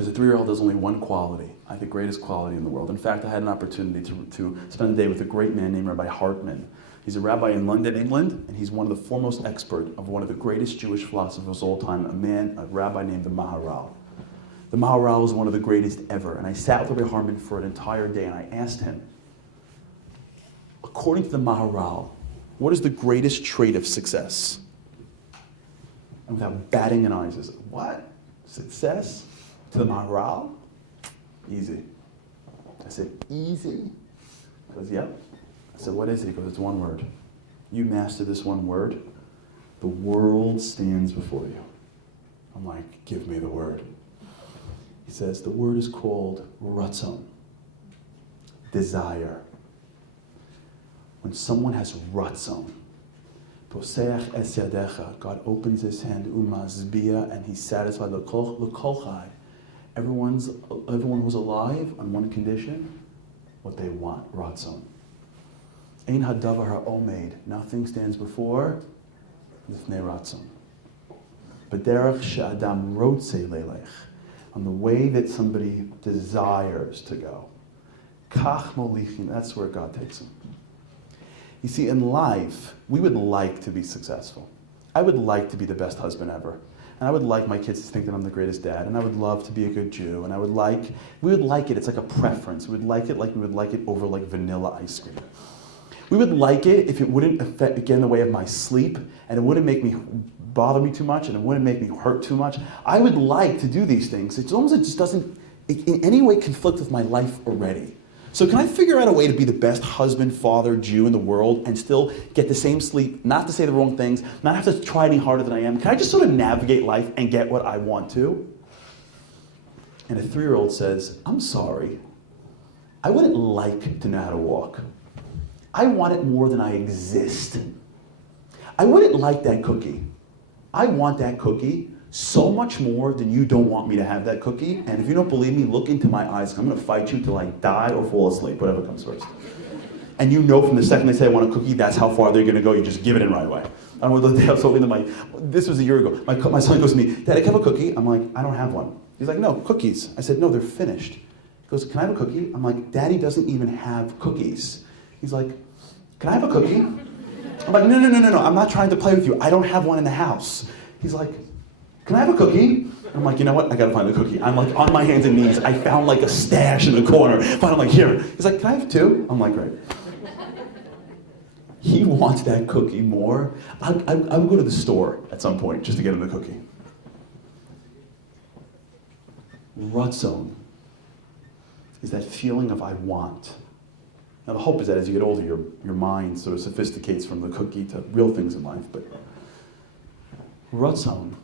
Because a 3-year-old has only one quality, I think greatest quality in the world. In fact, I had an opportunity to spend a day with a great man named Rabbi Hartman. He's a rabbi in London, England, and he's one of the foremost experts of one of the greatest Jewish philosophers of all time, a rabbi named the Maharal. The Maharal is one of the greatest ever, and I sat with Rabbi Hartman for an entire day, and I asked him, according to the Maharal, what is the greatest trait of success? And without batting an eye, he says, what? Success? To the Maharal? Easy. I said, easy? He goes, yep. I said, what is it? He goes, it's one word. You master this one word, the world stands before you. I'm like, give me the word. He says, the word is called ratzon, desire. When someone has ratzon, poseach es yadecha, God opens his hand, umazbia, and he's satisfied, l'kol chai. Everyone was alive on one condition, what they want, ratzon. Ein hadavar ha'omed, nothing stands before, lifnei ratzon. B'derech she'adam rotze leilech, on the way that somebody desires to go. Kach molichin, that's where God takes them. You see, in life, we would like to be successful. I would like to be the best husband ever. And I would like my kids to think that I'm the greatest dad. And I would love to be a good Jew. And we would like it. It's like a preference. We would like it like we would like it over like vanilla ice cream. We would like it if it wouldn't get in the way of my sleep, and it wouldn't make me bother me too much, and it wouldn't make me hurt too much. I would like to do these things. It's almost, it just doesn't in any way conflict with my life already. So can I figure out a way to be the best husband, father, Jew in the world and still get the same sleep, not to say the wrong things, not have to try any harder than I am? Can I just sort of navigate life and get what I want to? And a 3-year-old says, I'm sorry, I wouldn't like to know how to walk. I want it more than I exist. I wouldn't like that cookie. I want that cookie so much more than you don't want me to have that cookie. And if you don't believe me, look into my eyes. I'm going to fight you till I die or fall asleep, whatever comes first. And you know from the second they say I want a cookie, that's how far they're going to go. You just give it in right away. I don't know, this was a year ago. My son goes to me, Dad, I have a cookie. I'm like, I don't have one. He's like, no, cookies. I said, no, they're finished. He goes, can I have a cookie? I'm like, Daddy doesn't even have cookies. He's like, can I have a cookie? I'm like, no, I'm not trying to play with you. I don't have one in the house. He's like, can I have a cookie? I'm like, you know what? I gotta find a cookie. I'm like on my hands and knees. I found like a stash in the corner. But I'm like, here. He's like, can I have 2? I'm like, great. He wants that cookie more. I would go to the store at some point just to get him the cookie. Ratzon is that feeling of I want. Now the hope is that as you get older, your mind sort of sophisticates from the cookie to real things in life. But ratzon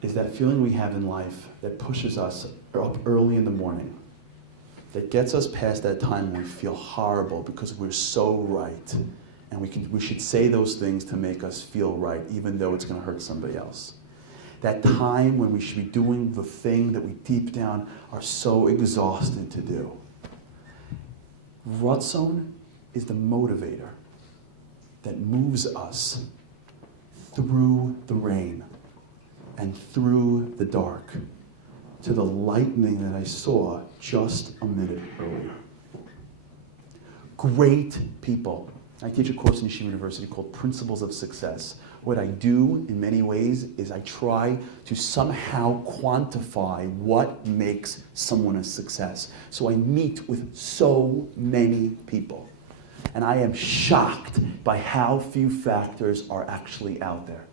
is that feeling we have in life that pushes us up early in the morning, that gets us past that time when we feel horrible because we're so right, and we should say those things to make us feel right, even though it's going to hurt somebody else. That time when we should be doing the thing that we deep down are so exhausted to do. Ratzon is the motivator that moves us through the rain and through the dark to the lightning that I saw just a minute earlier. Great people. I teach a course in Yeshiva University called Principles of Success. What I do in many ways is I try to somehow quantify what makes someone a success. So I meet with so many people, and I am shocked by how few factors are actually out there.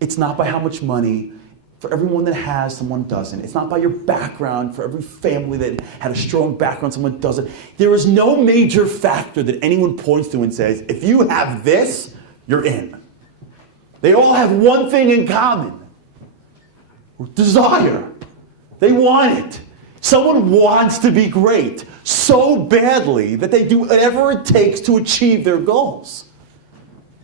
It's not by how much money. For everyone that has, someone doesn't. It's not by your background. For every family that had a strong background, someone doesn't. There is no major factor that anyone points to and says, if you have this, you're in. They all have one thing in common. Desire. They want it. Someone wants to be great so badly that they do whatever it takes to achieve their goals.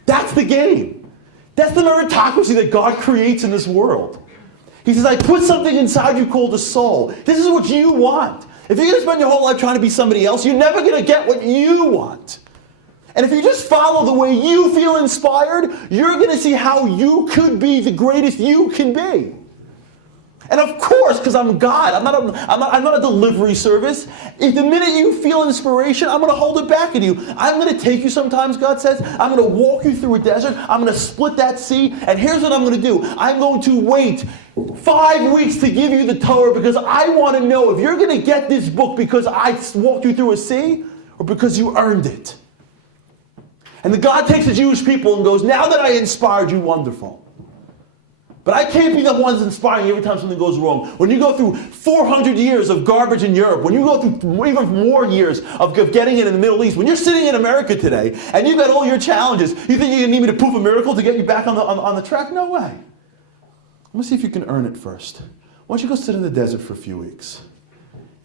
That's the game. That's the meritocracy that God creates in this world. He says, I put something inside you called a soul. This is what you want. If you're going to spend your whole life trying to be somebody else, you're never going to get what you want. And if you just follow the way you feel inspired, you're going to see how you could be the greatest you can be. And of course, because I'm God, I'm not a delivery service. If the minute you feel inspiration, I'm going to hold it back at you. I'm going to take you sometimes, God says. I'm going to walk you through a desert. I'm going to split that sea. And here's what I'm going to do. I'm going to wait 5 weeks to give you the Torah because I want to know if you're going to get this book because I walked you through a sea or because you earned it. And the God takes the Jewish people and goes, now that I inspired you, wonderful. But I can't be the one that's inspiring you every time something goes wrong. When you go through 400 years of garbage in Europe, when you go through even more years of getting it in the Middle East, when you're sitting in America today and you've got all your challenges, you think you're going to need me to poof a miracle to get you back on the track? No way. I'm going to see if you can earn it first. Why don't you go sit in the desert for a few weeks?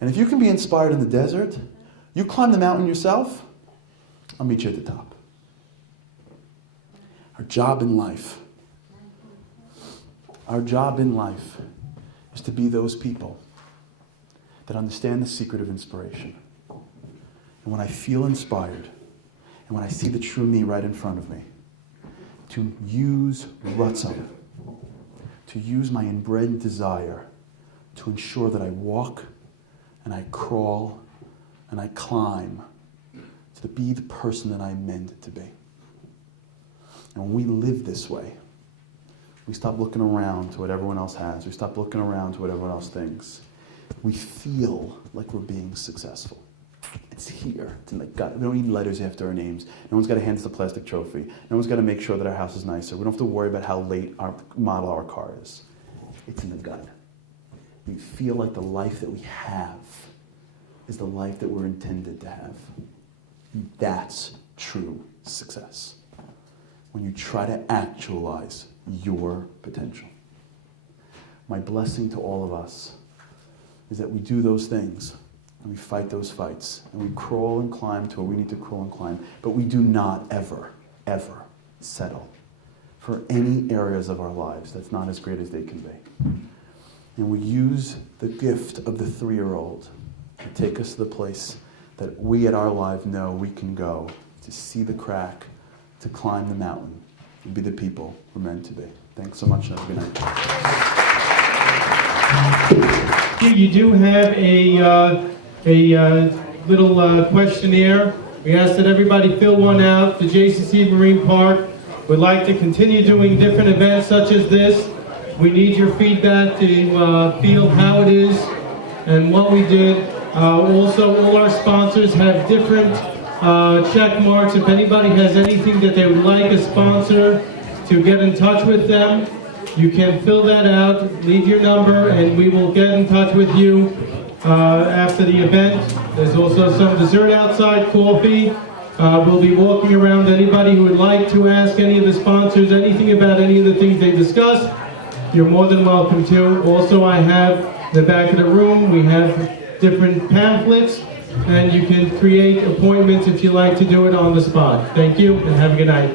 And if you can be inspired in the desert, you climb the mountain yourself, I'll meet you at the top. Our job in life is to be those people that understand the secret of inspiration. And when I feel inspired, and when I see the true me right in front of me, to use ratzon, to use my inbred desire to ensure that I walk and I crawl and I climb to be the person that I'm meant to be. And when we live this way, we stop looking around to what everyone else has. We stop looking around to what everyone else thinks. We feel like we're being successful. It's here. It's in the gut. We don't need letters after our names. No one's got to hand us a plastic trophy. No one's got to make sure that our house is nicer. We don't have to worry about how late our model our car is. It's in the gut. We feel like the life that we have is the life that we're intended to have. That's true success. When you try to actualize your potential. My blessing to all of us is that we do those things and we fight those fights and we crawl and climb to where we need to crawl and climb, but we do not ever, ever settle for any areas of our lives that's not as great as they can be. And we use the gift of the 3-year-old to take us to the place that we at our life know we can go, to see the crack, to climb the mountain, and be the people we're meant to be. Thanks so much and have a good night. You do have a little questionnaire. We ask that everybody fill one out. The JCC Marine Park would like to continue doing different events such as this. We need your feedback to feel how it is and what we did. Also, all our sponsors have different check marks. If anybody has anything that they would like a sponsor to get in touch with them, you can fill that out, leave your number, and we will get in touch with you after the event. There's also some dessert outside, coffee. We'll be walking around. Anybody who would like to ask any of the sponsors anything about any of the things they discussed, you're more than welcome to. Also, I have in the back of the room, we have different pamphlets, and you can create appointments if you like to do it on the spot. Thank you, and have a good night.